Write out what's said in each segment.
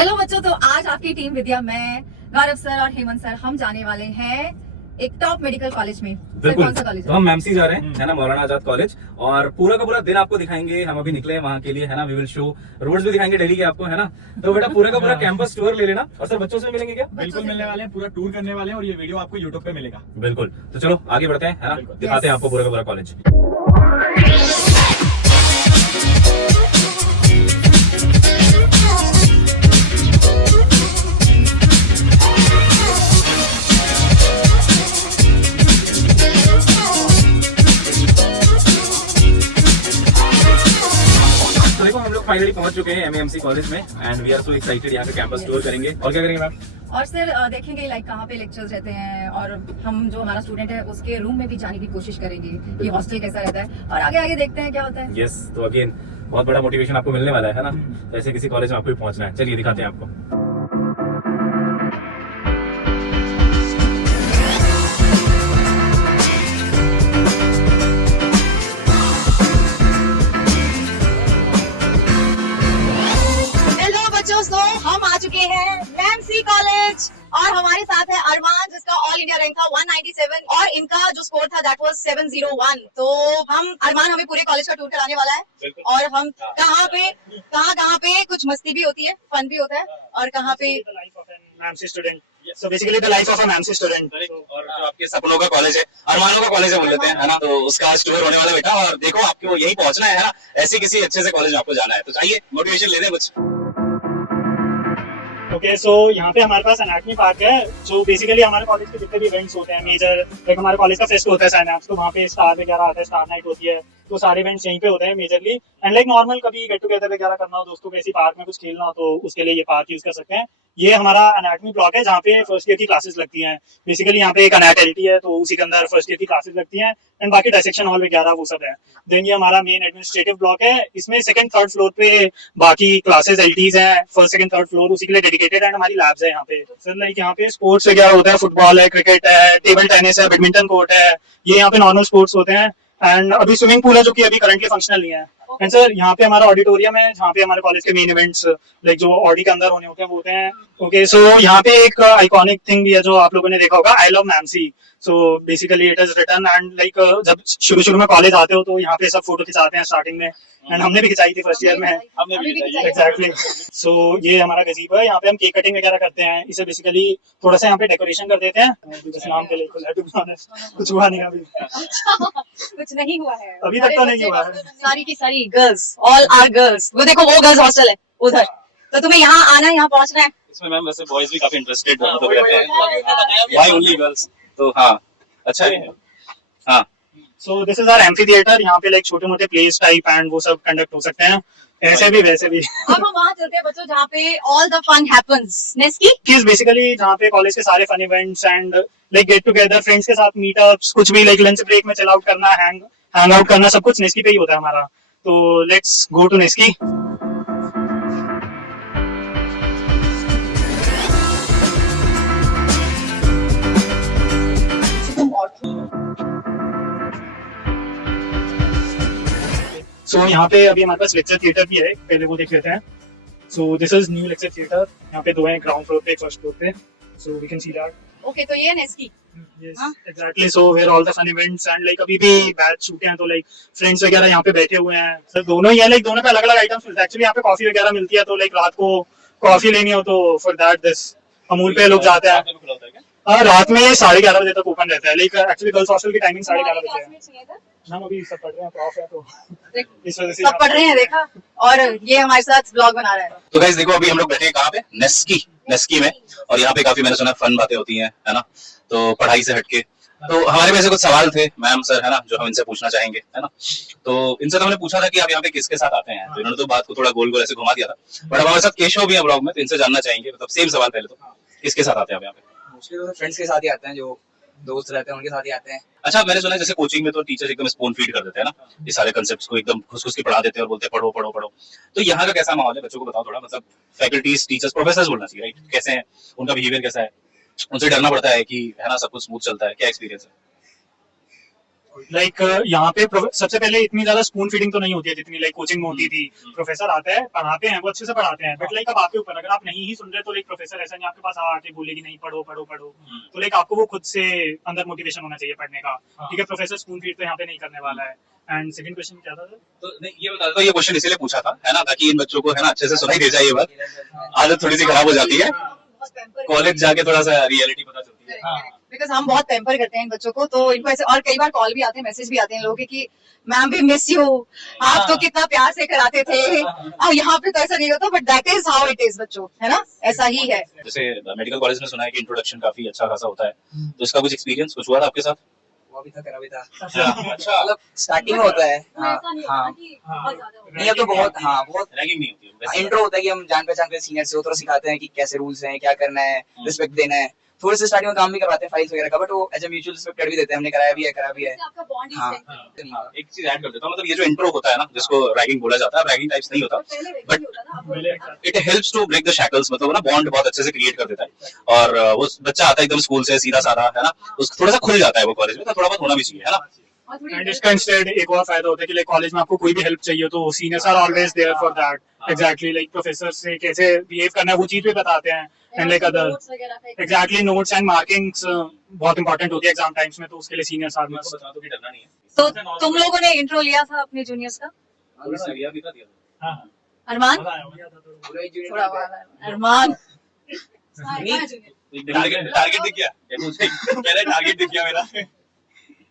Hello बच्चों, तो आज आपकी टीम विद्या, मैं, गौरव सर और हेमंत सर, हम जाने वाले हैं एक टॉप मेडिकल कॉलेज में। सर, बिल्कुल। कौन सा कॉलेज तो है? हम एमसी जा रहे हैं, है ना, मौलाना आजाद कॉलेज। और पूरा का पूरा दिन आपको दिखाएंगे। हम अभी निकले हैं वहाँ के लिए, है ना। वी विल शो रोड्स भी दिखाएंगे दिल्ली के आपको, है ना। तो बेटा पूरा का पूरा कैंपस टूर ले लेना। और सर बच्चों से मिलेंगे क्या? बिल्कुल मिलने वाले हैं, पूरा टूर करने वाले हैं और ये वीडियो आपको यूट्यूब पे मिलेगा। बिल्कुल। तो चलो आगे बढ़ते हैं, है ना, दिखाते हैं आपको पूरा का पूरा कॉलेज। तो देखो हम लोग फाइनली पहुंच चुके हैं एमएमसी कॉलेज में and we are so excited. यहाँ पे कैंपस टूर करेंगे। और क्या करेंगे मैम? और सर देखेंगे लाइक कहाँ पे लेक्चर्स रहते हैं, और हम जो हमारा स्टूडेंट है उसके रूम में भी जाने की कोशिश करेंगे कि हॉस्टल कैसा रहता है, और आगे आगे देखते हैं क्या होता है। यस, तो अगेन बहुत बड़ा मोटिवेशन आपको मिलने वाला है ना। तो ऐसे किसी कॉलेज में आपको भी पहुंचना है। चलिए दिखाते हैं आपको। हेलो बच्चों, तो हम आ चुके हैं एमसी कॉलेज और हमारे साथ है अरमान, जिसका ऑल इंडिया रैंक था 197 और इनका जो स्कोर था दैट वाज 701। तो हम अरमान हमें पूरे कॉलेज का टूर कराने वाला है, और हम कहाँ पे कुछ मस्ती भी होती है, फन भी होता है, और कहाँ पे student. So basically the life of a MC student. और जो आपके सपनों का कॉलेज है, अरमानों का कॉलेज है बोल लेते हैं, है ना। तो उसका आज टूर होने वाला बेटा, और देखो आपको यही पहुंचना है ना। ऐसे किसी अच्छे से कॉलेज में आपको जाना है, तो चाहिए मोटिवेशन ले दें कुछ। ओके, सो यहाँ पे हमारे पास एनाटॉमी पार्क है। जो बेसिकली हमारे कॉलेज के जितने भी इवेंट्स होते हैं मेजर, लाइक हमारे कॉलेज का फेस्ट होता है साइनैप्स, तो वहाँ पे स्टार वगैरह आता है, स्टार नाइट होती है, तो सारे इवेंट्स यहीं पे होते हैं मेजरली। एंड लाइक नॉर्मल कभी गेट टुगेदर वगैरह करना हो दोस्तों को, ऐसी पार्क में कुछ खेलना हो, तो उसके लिए ये पार्क यूज कर सकते हैं। ये हमारा एनाटॉमी ब्लॉक है जहाँ पे फर्स्ट ईयर की क्लासेस लगती हैं। बेसिकली यहाँ पे एक एनाटॉमी है, तो उसी के अंदर फर्स्ट ईयर की क्लासेस लगती हैं, एंड बाकी डायसेक्शन हॉल वगैरह वो सब है। देन ये हमारा मेन एडमिनिस्ट्रेटिव ब्लॉक है। इसमें सेकंड थर्ड फ्लोर पे बाकी क्लासेस एलटीज हैं, फर्स्ट सेकंड थर्ड फ्लोर उसी के लिए डेडिकेटेड, एंड हमारी लैब्स है यहाँ पे। सर लाइक यहाँ पे स्पोर्ट्स वगैरह होता है, फुटबॉल है, क्रिकेट है, टेबल टेनिस है, बैडमिंटन कोर्ट है, ये यहाँ पे नॉर्मल स्पोर्ट्स होते हैं। एंड अभी स्विमिंग पूल है जो कि अभी करंटली फंक्शनल नहीं है। एंड सर यहाँ पे हमारा ऑडिटोरियम है जहाँ पे हमारे कॉलेज के मेन इवेंट्स लाइक जो ऑडी के अंदर होने होते हैं वो होते हैं। ओके, सो यहाँ पे एक आइकॉनिक थिंग भी है जो आप लोगों ने देखा होगा, आई लव मैमसी। So basically it is written, and like जब शुरू में कॉलेज आते हो तो यहाँ पे सब फोटो खिंचाते हैं स्टार्टिंग में, एंड हमने भी खिंचाई थी फर्स्ट ईयर में। एग्जैक्टली। सो ये हमारा गजीबो है, यहाँ पे हम केक कटिंग वगैरह करते हैं। इसे बेसिकली थोड़ा सा यहाँ पे डेकोरेशन कर देते हैं, जिस नाम के लिए कुछ हुआ नहीं अभी। कुछ नहीं हुआ है अभी तक तो नहीं हुआ है। सारी की सारी गर्ल्स, ऑल आर गर्ल्स। वो देखो, वो गर्ल्स हॉस्टल है उधर, तो तुम्हें यहाँ आना है, यहाँ पहुँचना है। इसमें मैम वैसे बॉयज भी काफी इंटरेस्टेड मतलब रहते हैं, व्हाई ओनली गर्ल्स? तो हाँ, अच्छा है। हाँ, so this is our amphitheatre. यहाँ पे लाइक छोटे मोटे प्लेस टाइप एंड वो सब कंडक्ट हो सकते हैं, ऐसे भी वैसे भी। अब हम वहाँ चलते हैं बच्चों जहाँ पे ऑल द फन हैपेंस। नेस्की चीज बेसिकली जहाँ पे कॉलेज के सारे fun events and like get together friends के साथ मीटअप्स, कुछ भी लाइक लंच ब्रेक में चिल आउट करना, हैंग आउट करना, सब कुछ नेस्की पे ही होता है हमारा। तो लेट्स गो टू नेस्की। सो यहाँ पे अभी हमारे पास लेक्चर थिएटर भी है, पहले वो देख लेते हैं। So this is new lecture theatre. यहाँ पे दो हैं, ग्राउंड फ्लोर पे, फर्स्ट फ्लोर पे। So we can see that. Okay, तो ये नेस्की। Exactly. So where all the fun events and like अभी भी बैच छूटे हैं तो लाइक फ्रेंड्स वगैरह यहाँ पे बैठे हुए हैं। सर दोनों ही है, लाइक दोनों पे अलग अलग आइटम्स मिलते हैं। एक्चुअली यहाँ पे कॉफी वगैरह मिलती है, तो लाइक रात को कॉफी लेनी हो तो फॉर दैट दिस अमूल पे लोग जाते हैं। रात में 11:30 बजे तक ओपन रहता है। लाइक एक्चुअली गर्ल्स हॉस्टल की टाइमिंग 11:30 बजे है। हम अभी सब पढ़ रहे हैं, प्रॉफ है, तो इस वजह से सब पढ़ रहे हैं, देखा। और ये हमारे साथ ब्लॉग बना रहा है। तो गाइस देखो अभी हम लोग बैठे हैं कहाँ पे? नेस्की में। और यहाँ पे काफी मैंने सुना फन बातें होती हैं, है ना, तो पढ़ाई से हटके। तो हमारे में ऐसे कुछ सवाल थे मैम सर, है ना, जो हम इनसे पूछना चाहेंगे, है ना। तो इनसे तो हमने पूछा था कि आप यहाँ पे किसके साथ आते हैं, तो इन्होंने तो बात को थोड़ा गोल गोल ऐसे घुमा दिया था। बट हमारे साथ केशव भी है ब्लॉग में, तो इनसे जानना चाहेंगे। मतलब सेम सवाल पहले, तो किसके साथ आते हैं आप यहाँ पे? मोस्टली तो फ्रेंड्स के साथ ही आते हैं, जो दोस्त रहते हैं उनके साथ ही आते हैं। अच्छा, मैंने सुना है जैसे कोचिंग में तो टीचर्स एकदम स्पून फीड कर देते हैं ना, ये सारे कंसेप्ट्स को एकदम घुस के पढ़ा देते हैं और बोलते हैं पढ़ो पढ़ो पढ़ो। तो यहाँ का कैसा माहौल है, बच्चों को बताओ थोड़ा। मतलब फैकल्टीज, टीचर्स, प्रोफेसर्स बोलना चाहिए, राइट, कैसे हैं, उनका बिहेवियर कैसा है, उनसे डरना पड़ता है कि, है ना, सब कुछ स्मूथ चलता है, क्या एक्सपीरियंस है? लाइक यहाँ पे सबसे पहले इतनी ज्यादा स्पून फीडिंग तो नहीं होती है जितनी लाइक कोचिंग में होती थी। प्रोफेसर आता है, पढ़ाते हैं, वो अच्छे से पढ़ाते हैं, बट लाइक अब आपके ऊपर, अगर आप नहीं ही सुन रहे तो लाइक प्रोफेसर ऐसा नहीं आपके पास आके बोलेगी नहीं पढ़ो पढ़ो पढ़ो, तो लाइक आपको वो खुद से अंदर मोटिवेशन होना चाहिए पढ़ने का। ठीक है, प्रोफेसर स्पून फीड तो यहाँ पे नहीं करने वाला है। एंड सेकंड क्वेश्चन क्या था? तो नहीं, ये बता दो, ये क्वेश्चन इसीलिए पूछा था, है ना, ताकि इन बच्चों को, है ना, अच्छे से सुनाई दे जाए। ये बात आदत थोड़ी सी खराब हो जाती है, कॉलेज जाके थोड़ा सा रियलिटी पता चलती है। बिकॉज हम बहुत पैम्पर करते हैं इन बच्चों को, तो इनको ऐसे, और कई बार कॉल भी आते हैं, मैसेज भी आते हैं लोगों के कि मैम वी मिस यू, आप तो कितना प्यार से कराते थे, और यहाँ पे तो ऐसा नहीं होता, but that is how it is बच्चों, है ना, ऐसा ही है। जैसे मेडिकल कॉलेज में सुना है कि इंट्रोडक्शन काफी अच्छा खासा होता है, तो इसका कुछ एक्सपीरियंस कुछ हुआ था आपके साथ? वो अभी तक करा भी था। अच्छा, मतलब स्टार्टिंग में होता है। हाँ, नहीं अब तो बहुत, हाँ बहुत रैगिंग नहीं होती है। इंट्रो होता है कि हम जान पहचान के सीनियर से थोड़ा सिखाते हैं कि कैसे रूल्स हैं, क्या करना है, रिस्पेक्ट देना है। थोड़े से स्टार्टिंग में काम भी करवाते हैं फाइल्स वगैरह का, बट वो एज अ म्यूचुअल रिस्पेक्ट भी देते हैं, हमने कराया भी है, करा भी है। हाँ, एक चीज ऐड कर देता हूँ, मतलब ये जो इंट्रो होता है ना, जिसको रैगिंग बोला जाता है, रैगिंग टाइप्स नहीं होता, but it helps to break the shackles, मतलब वो ना बॉन्ड बहुत अच्छे से क्रिएट कर देता है। और वो बच्चा आता है एकदम स्कूल से सीधा साधा, है ना, उसको थोड़ा सा खुल जाता है वो कॉलेज में, तो थोड़ा बहुत होना भी चाहिए, है ना। एंड इसका इंस्टेड एक और फायदा होता है कि लाइक कॉलेज में आपको कोई भी हेल्प चाहिए तो seniors are always there for that. Exactly, like professor से कैसे बिहेव करना है वो चीज भी बताते हैं। And like other exactly notes and markings बहुत इंपॉर्टेंट होती है एग्जाम टाइम्स में, तो उसके लिए सीनियर्स आर मस्ट। बता दो कि डरना नहीं है। तो तुम लोगों ने इंट्रो लिया था अपने जूनियर्स का? दिया भी था, दिया था। हाँ, अरमान, पूरा ही junior थोड़ा होता है। वाला अरमान, टारगेट दिख गया, कह रहे टारगेट दिख गया मेरा।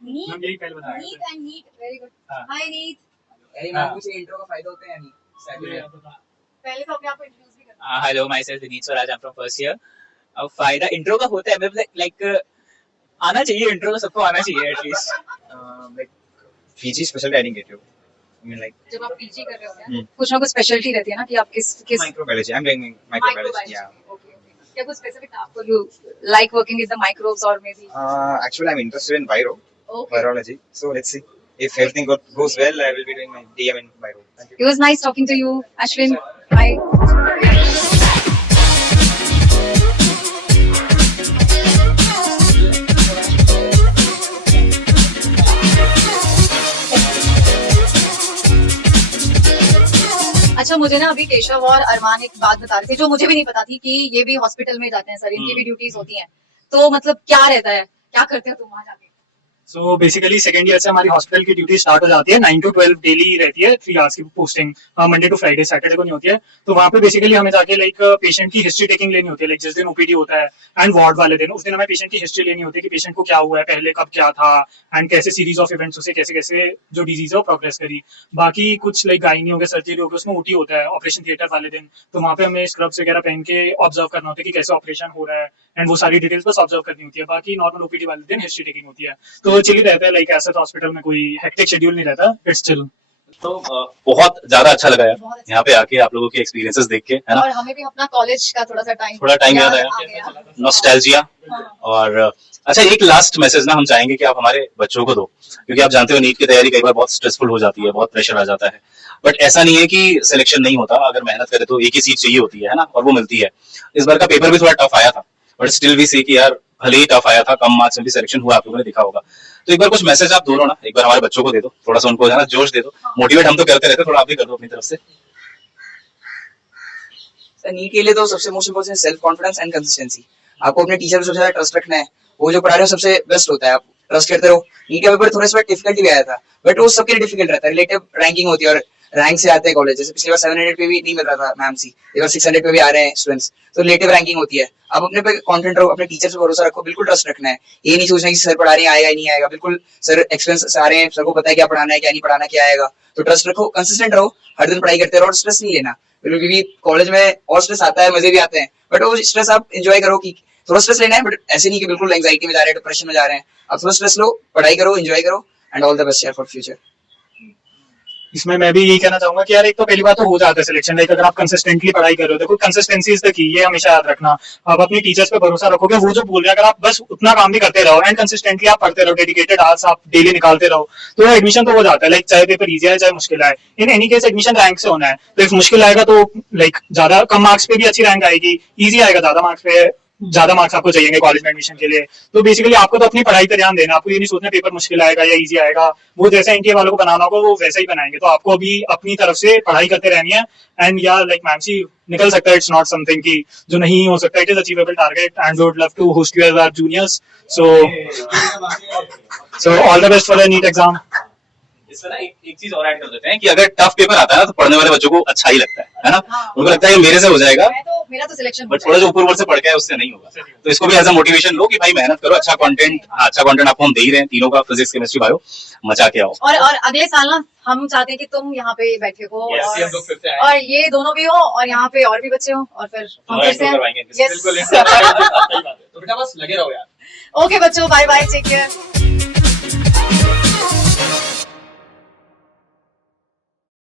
मैम यही पहले बताया NEET and NEET, very good. हाँ। हाय नीट, यही मैम कुछ इंट्रो का फायदा होता है या नहीं? पहले तो अपने आप को इंट्रोड्यूस भी करना। Hello my self Vineet Swaraj, I am from first year. अब फायदा इंट्रो का होता है, मतलब लाइक आना चाहिए, इंट्रो तो सबको आना चाहिए at least. like PG special I didn't get you. I mean like जब आप पीजी कर रहे होते हैं कुछ ना कुछ स्पेशलिटी रहती है ना कि आप किस microbiology. I'm doing microbiology. Yeah. Okay, okay. क्या कुछ स्पेसिफिक था आपको? You like working with the microbes or maybe? Actually I'm interested in Okay. virology. So let's see if everything goes well. I will be doing my DM in viro. Thank you. It was nice talking to you, Ashwin. Bye. अच्छा, मुझे ना अभी केशव और अरमान एक बात बता रहे थे जो मुझे भी नहीं पता थी कि ये भी हॉस्पिटल में जाते हैं सर, इनकी भी ड्यूटीज होती हैं, तो मतलब क्या रहता है, क्या करते हो तुम वहां जाके? सो बेसिकली सेकंड ईयर से हमारी हॉस्पिटल की ड्यूटी स्टार्ट हो जाती है। 9 to 12 डेली रहती है, 3 आवर्स की posting, Monday to Friday, Saturday को नहीं होती है। तो वहाँ पे बेसिकली हमें जाके लाइक पेशेंट की हिस्ट्री टेकिंग लेनी होती है, लाइक जिस दिन ओपीडी होता है एंड वार्ड वाले दिन, उस दिन हमें पेशेंट की हिस्ट्री लेनी होती है कि पेशेंट को क्या हुआ है, पहले कब क्या था, एंड कैसे सीरीज ऑफ इवेंट्स उसे कैसे कैसे जो डिजीज है वो प्रोग्रेस करी। बाकी कुछ लाइक गायनी हो गया, सर्जरी हो गया, उसमें ओटी होता है ऑपरेशन थिएटर वाले दिन, तो वहाँ पे हमें स्क्रब्स वगैरह पहन के ऑब्जर्व करना होता है कि कैसे ऑपरेशन हो रहा है, एंड वो सारी डिटेल्स बस ऑब्जर्व करनी होती है। बाकी नॉर्मल ओपीडी वाले दिन हिस्ट्री टेकिंग होती है, तो चिल रहता है, लाइक ऐसा तो हॉस्पिटल में कोई हेक्टिक शेड्यूल नहीं रहता, इट्स चिल। तो बहुत ज्यादा अच्छा लगा यार यहाँ पे आके आप लोगों के एक्सपीरियंसेस देख के, है ना, और हमें भी अपना कॉलेज का थोड़ा टाइम याद आया, नॉस्टैल्जिया। और अच्छा, एक लास्ट मैसेज ना हम चाहेंगे कि आप हमारे बच्चों को दो, क्योंकि आप जानते हो नीट की तैयारी कई बार बहुत स्ट्रेसफुल हो जाती है, बहुत प्रेशर आ जाता है, बट ऐसा नहीं है कि सिलेक्शन नहीं होता, अगर मेहनत करे तो एक ही सीट चाहिए होती है ना, और वो मिलती है। इस बार का पेपर भी थोड़ा टफ आया था, बट स्टिल भी से कि यार भले ही टफ आया था, कम मार्क्स में भी सिलेक्शन हुआ, आप लोगों ने देखा होगा। तो एक बार कुछ मैसेज आप दो ना, एक बार हमारे बच्चों को दे दो, थोड़ा सा उनको है ना जोश दे दो, मोटिवेट हम तो करते रहते, थोड़ा आप भी कर दो अपनी तरफ से। सर नीट के लिए तो सबसे most important self confidence and consistency. आपको अपने टीचर पर सबसे ज्यादा ट्रस्ट रखना है, वो जो पढ़ा रहे हो सबसे बेस्ट होता है, आप ट्रस्ट करते रहो। नीट का पेपर थोड़ा सा डिफिकल्टी भी आया था, बट वो सबके लिए डिफिकल्ट रहता है, रिलेटिव रैंकिंग होती है और रैंक से आते हैं कॉलेज। जैसे पिछली बार 700 पे भी नहीं मिल रहा था मैम सी, इस बार 600 पे भी आ रहे हैं स्टूडेंट्स, तो रिलेटिव रैंकिंग होती है। आप अपने पे कॉन्फिडेंट रहो, अपने टीचर पे भरोसा रखो, बिल्कुल ट्रस्ट रखना है। ये नहीं सोचना कि सर पढ़ा रहे हैं आएगा नहीं आएगा, बिल्कुल सर एक्सपीरियंस आ रहे हैं, सर को पता है क्या पढ़ाना है क्या नहीं पढ़ाना, क्या आएगा, तो ट्रस्ट रखो, कंसिस्टेंट रहो, हर दिन पढ़ाई करते रहो और स्ट्रेस नहीं लेना बिल्कुल, क्योंकि कॉलेज में और स्ट्रेस आता है, मजे भी आते हैं, बट वो स्ट्रेस आप एंजॉय करो। कि थोड़ा स्ट्रेस लेना है, बट ऐसे नहीं कि बिल्कुल एंजाइटी में जा रहे हैं, डिप्रेशन में जा रहे हैं। आप थोड़ा स्ट्रेस लो, पढ़ाई करो, एंजॉय करो, एंड ऑल द बेस्ट यार फॉर फ्यूचर। इसमें मैं भी यही कहना चाहूंगा कि यार एक तो पहली बात तो हो जाता है सिलेक्शन, लाइक अगर आप कंसिस्टेंटली पढ़ाई कर रहे हो, देखो कंसिस्टेंसी इज द की, ये हमेशा याद रखना। आप अपनी टीचर्स पे भरोसा रखोगे, वो जो बोल रहे हैं अगर आप बस उतना काम भी करते रहो एंड कंसिस्टेंटली आप पढ़ते रहो, डेडिकेटेड आवर्स आप डेली निकालते रहो, तो एडमिशन तो हो जाता है। लाइक चाहे पेपर इजी आए चाहे मुश्किल आए, in any case admission rank से होना है। तो इफ मुश्किल आएगा तो लाइक ज्यादा कम मार्क्स पे भी अच्छी रैंक आएगी, इजी आएगा ज्यादा मार्क्स पे ज्यादा मार्क्स आपको चाहिए कॉलेज में एडमिशन के लिए। तो बेसिकली आपको तो अपनी पढ़ाई पर ध्यान देना, आपको ये नहीं सोचना पेपर मुश्किल आएगा या इजी आएगा। वो जैसा इनके वालों को बनाना होगा वो वैसा ही बनाएंगे। तो आपको अभी अपनी तरफ से पढ़ाई करते रहनी है। एंड या लाइक मैम सी निकल सकता है, इट्स नॉट समथिंग की जो नहीं हो सकता, it is achievable target and we would love to host you as our juniors. So all the best for the NEET exam. इसमें ना एक चीज और ऐड कर देते हैं कि अगर टफ पेपर आता है ना तो पढ़ने वाले बच्चों को अच्छा ही लगता है ना। उनको लगता है कि मेरे से हो जाएगा, मेरा तो सिलेक्शन बट थोड़ा जो ऊपर से पढ़ के है उससे नहीं होगा। तो इसको भी एज अ मोटिवेशन लो कि भाई मेहनत करो, अच्छा कंटेंट आपको हम दे ही रहे हैं तीनों का, फिजिक्स केमिस्ट्री बायो, मचा के आओ। और अगले साल ना हम चाहते हैं कि तुम यहाँ पे बैठे हो और ये दोनों भी हो और यहाँ पे और भी बच्चे हो और फिर हम फिर से तो बेटा बस लगे रहो यार। ओके बच्चों, बाय बाय, टेक केयर।